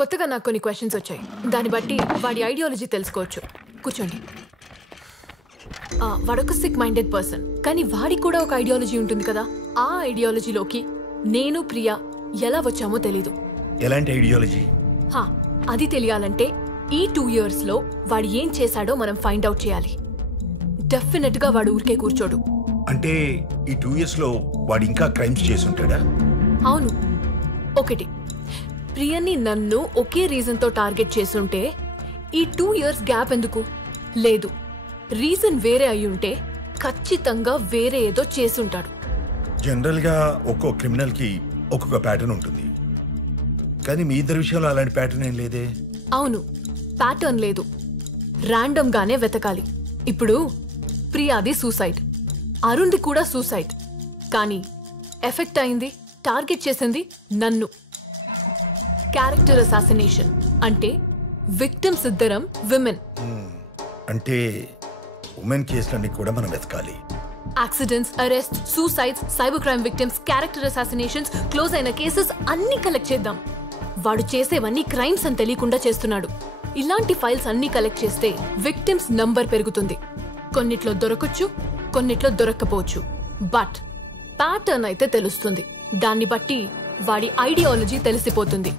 కొత్తగా నాకు కొన్ని క్వశ్చన్స్ వచ్చాయి. దాన్ని బట్టి వాడి ఐడియాలజీ తెలుసుకోవచ్చు. కూర్చోండి. వాడొక సిక్ మైండెడ్ పర్సన్, కానీ వాడికి కూడా ఒక ఐడియాలజీ ఉంటుంది కదా. ఆ ఐడియాలజీలోకి నేను ప్రియా ఎలా వచ్చామో తెలీదు. ఎలాంటి ఐడియాలజీ? అది తెలియాలంటే ఈ 2 years లో వాడు ఏం చేశాడో మనం ఫైండ్ అవుట్ చేయాలి. డెఫినెట్ గా వాడు ఊరికే కూర్చోడు. అంటే ఈ 2 years లో వాడు ఇంకా క్రైమ్స్ చేసి ఉంటాడా? అవును. ఒకటి, ప్రియని నన్ను ఒకే రీజన్ తో టార్గెట్ చేసుంటే ఈ 2 years గ్యాప్ ఎందుకు? లేదు, రీజన్ వేరే అయ్యుంటే ఖచ్చితంగా వేరే ఏదో చేసుంటాడు. జనరల్ గా ఒక్కో క్రిమినల్ కి ఒక్కొక్క ప్యాటర్న్ ఉంటుంది, కానీ మీ ఇద్దరి విషయంలో అలాంటి ప్యాటర్న్ ఏం లేదే. అవును, ప్యాటర్న్ లేదు, ర్యాండమ్ గానే వెతకాలి. ఇప్పుడు ప్రియాది సూసైడ్, అరుణ్ది కూడా సూసైడ్, కానీ ఎఫెక్ట్ అయింది, టార్గెట్ చేసింది నన్ను. క్యారెక్టర్ అసాసినేషన్ అంటే విక్టిమ్స్ ఇద్దరం విమెన్. అంటే ఉమెన్ కేసులన్నీ కూడా మనం వెతకాలి. Accidents, arrest, suicides, cyber crime victims, character assassinations, close అయిన కేసెస్ అన్ని కలెక్ట్ చేద్దాం. వాడు చేసేవన్నీ క్రైమ్స్ అని తెలియకుండా చేస్తున్నాడు. ఇలాంటి ఫైల్స్ అన్ని కలెక్ట్ చేస్తే విక్టిమ్స్ నంబర్ పెరుగుతుంది. కొన్నిట్లో దొరకచ్చు, కొన్నిట్లో దొరక్కపోవచ్చు, బట్ ప్యాటర్న్ అయితే తెలుస్తుంది. దాన్ని బట్టి వాడి ఐడియాలజీ తెలిసిపోతుంది.